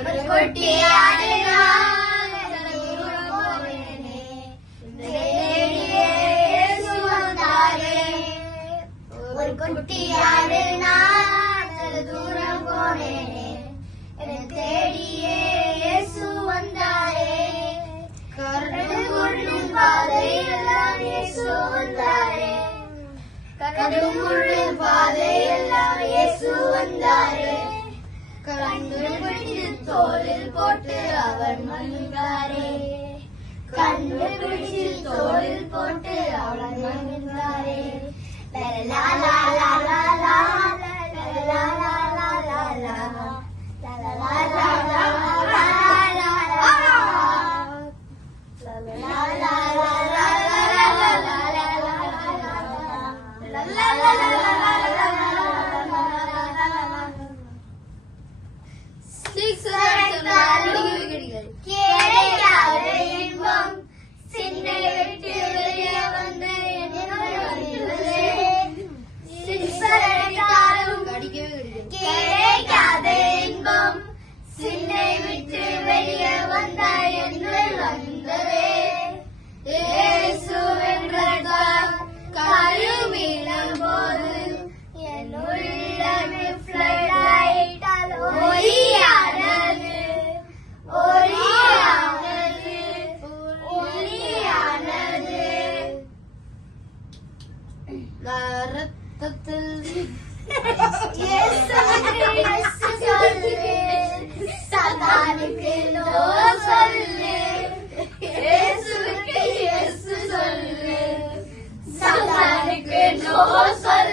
ஒரு குட்டியாடுனா ஒரு குட்டியாடுனா தூரம் போனேனே என்னை தேடியே இயேசு வந்தாரே கருமுள்ளின் பாதையெல்லாம் இயேசு வந்தாரே கருமுள்ளின் பாதையெல்லாம் இயேசு வந்தாரே கண்டுபிடித்து தோளில் போட்டு அவர் மகிழ்ந்தாரே கண்டுபிடித்து தோளில் போட்டு அவர் மகிழ்ந்தாரே லா லா லா லா லா லா லா லா லா லா சதானுக்கு நோ சொல்லு இயேசுவுக்கு இயேசு சொல்லு சதானுக்கு நோ சொல்லு